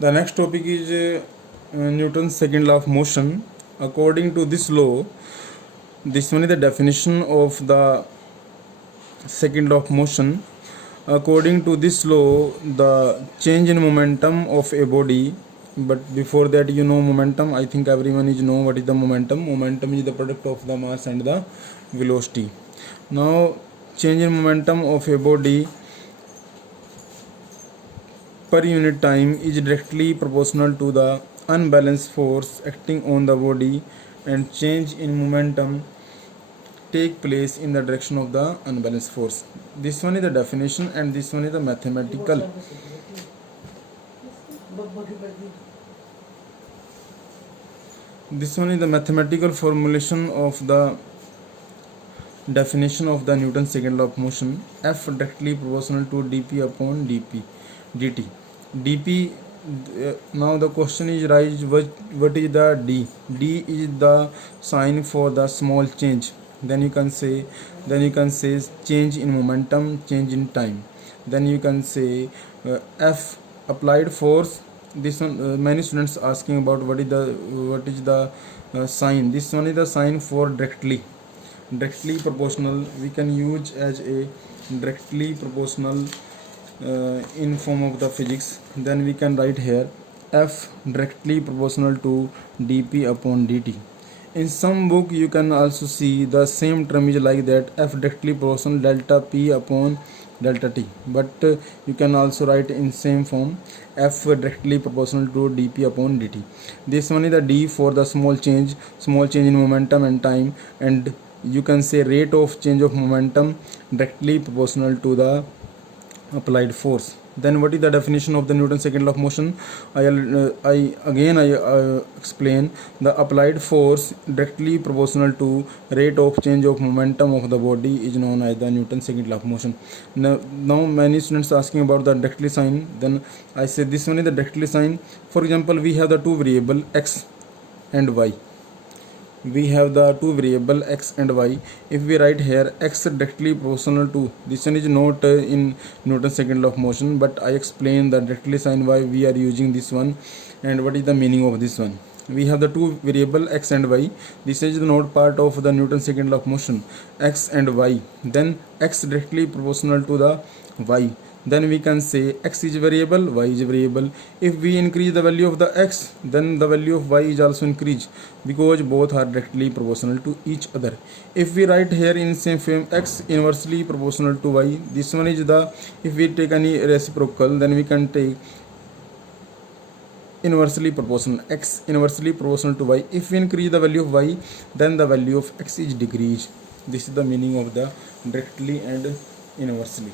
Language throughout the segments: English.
The next topic is Newton's second law of motion. According to this law, this one is the definition of the second law of motion. According to this law, the change in momentum of a body. But before that, momentum. I think everyone is know what is the momentum. Momentum is the product of the mass and the velocity. Now, change in momentum of a body per unit time is directly proportional to the unbalanced force acting on the body, and change in momentum take place in the direction of the unbalanced force. This one is the definition and this one is the mathematical. This one is the mathematical formulation of the definition of the Newton's second law of motion. F directly proportional to dp upon dt. dp. Now the question is rise, what is the d? D is the sign for the small change. Then you can say change in momentum, change in time. Then you can say F applied force. This one many students asking about what is the sign. This one is the sign for directly proportional. We can use as a directly proportional in form of the physics. Then we can write here F directly proportional to dp upon dt. In some book you can also see the same term is like that, F directly proportional delta p upon delta t, but you can also write in same form F directly proportional to dp upon dt. This one is the d for the small change in momentum and time, and you can say rate of change of momentum directly proportional to the applied force. Then what is the definition of the Newton's second law of motion? I explain the applied force directly proportional to rate of change of momentum of the body is known as the Newton's second law of motion. Now many students asking about the directly sign. Then I say this one is the directly sign. For example, we have the two variable x and y. We have the two variable x and y. If we write here x directly proportional to, this one is not in Newton's second law of motion, but I explain the directly sign why we are using this one and what is the meaning of this one. We have the two variable x and y. This is not part of the Newton's second law of motion, x and y. Then x directly proportional to the y. Then we can say x is variable, y is variable. If we increase the value of the x, then the value of y is also increased, because both are directly proportional to each other. If we write here in same form x inversely proportional to y, this one is the, if we take any reciprocal, then we can take inversely proportional, x inversely proportional to y. If we increase the value of y, then the value of x is decreased. This is the meaning of the directly and inversely.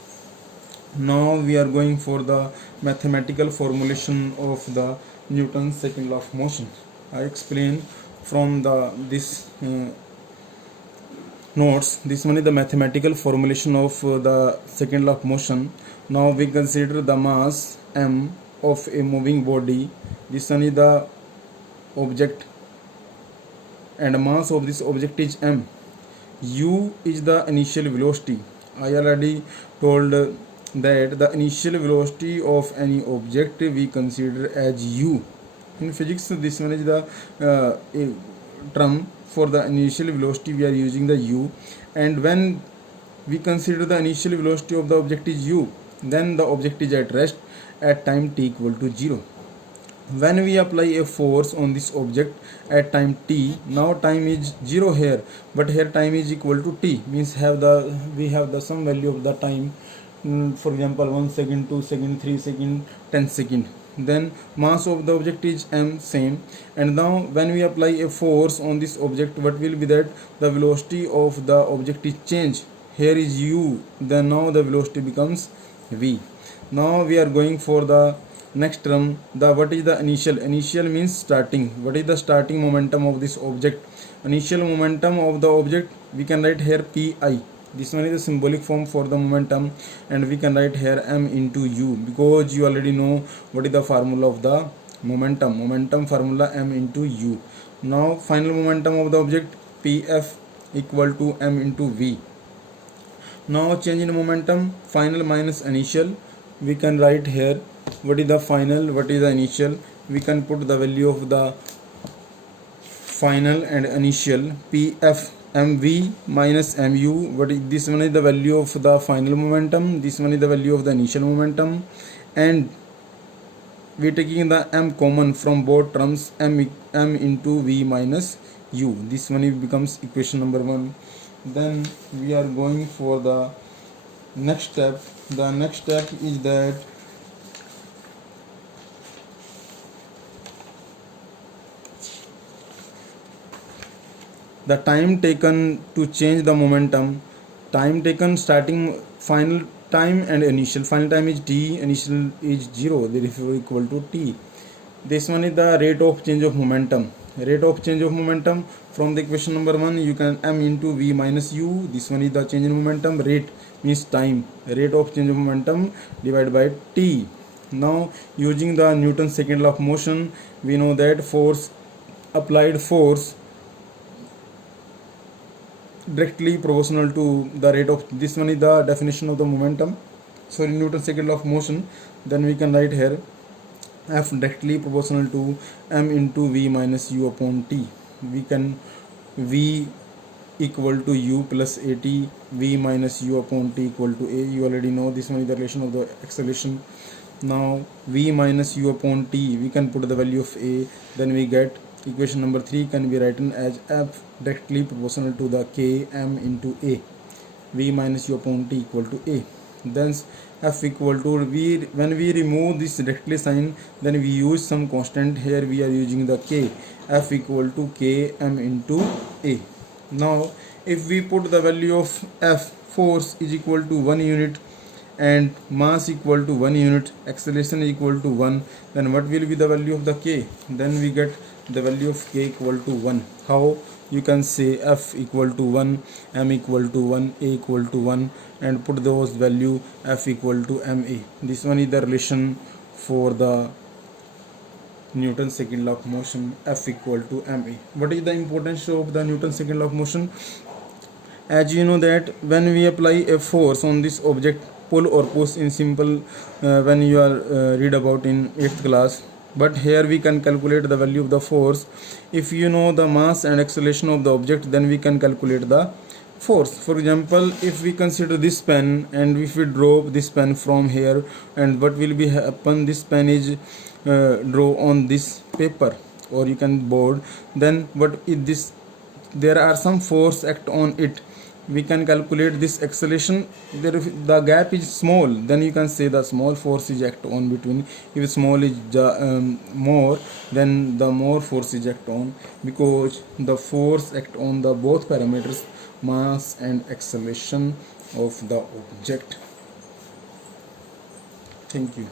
Now we are going for the mathematical formulation of the Newton's second law of motion. I explain from this notes. This one is the mathematical formulation of the second law of motion. Now we consider the mass m of a moving body. This one is the object, and mass of this object is m. U is the initial velocity. I already told that the initial velocity of any object we consider as u. In physics, this one is the term for the initial velocity. We are using the u, and when we consider the initial velocity of the object is u, then the object is at rest at time t equal to 0. When we apply a force on this object at time t, now time is 0 here, but here time is equal to t, means we have the some value of the time. For example, 1 second, 2 second, 3 second, 10 second. Then mass of the object is m, same. And now when we apply a force on this object, what will be that? The velocity of the object is changed. Here is u, then now the velocity becomes v. Now we are going for the next term. What is the initial? Initial means starting. What is the starting momentum of this object? Initial momentum of the object, we can write here pi. This one is the symbolic form for the momentum, and we can write here m into u, because you already know what is the formula of the momentum formula, m into u. Now final momentum of the object pf equal to m into v. Now change in momentum, final minus initial, we can write here what is the final, what is the initial. We can put the value of the final and initial. Pf mv minus mu, what is this one is the value of the final momentum, this one is the value of the initial momentum, and we taking the m common from both terms, m into v minus u. This one becomes equation number 1. Then we are going for the next step. The next step is that the time taken to change the momentum, time taken starting final time and initial. Final time is t, initial is 0, therefore equal to t. This one is the rate of change of momentum. Rate of change of momentum from the equation number 1, you can m into v minus u. This one is the change in momentum. Rate means time, rate of change of momentum divided by t. Now using the Newton's second law of motion, we know that force, applied force directly proportional to the rate of, this one is the definition of the momentum, sorry, Newton's second law of motion. Then we can write here F directly proportional to m into v minus u upon t. We can v equal to u plus at, v minus u upon t equal to a. You already know this one is the relation of the acceleration. Now v minus u upon t, we can put the value of a, then we get equation number 3 can be written as F directly proportional to the k m into a, v minus u upon t equal to a. Then F equal to v, when we remove this directly sign, then we use some constant. Here we are using the k, F equal to k m into a. Now if we put the value of F, force is equal to 1 unit and mass equal to 1 unit, acceleration is equal to 1, then what will be the value of the k? Then we get the value of k equal to 1. How? You can say F equal to 1, m equal to 1, a equal to 1, and put those value F equal to ma. This one is the relation for the Newton's second law of motion, F equal to ma. What is the importance of the Newton's second law of motion? As you know that when we apply a force on this object, pull or push in simple, when you are read about in 8th class, but here we can calculate the value of the force. If you know the mass and acceleration of the object, then we can calculate the force. For example, if we consider this pen and if we drop this pen from here, and what will be happen, this pen is draw on this paper or you can board, then what is this, there are some force act on it. We can calculate this acceleration. There the gap is small, then you can say the small force is act on between. If small is more, then the more force is act on, because the force act on the both parameters, mass and acceleration of the object. Thank you.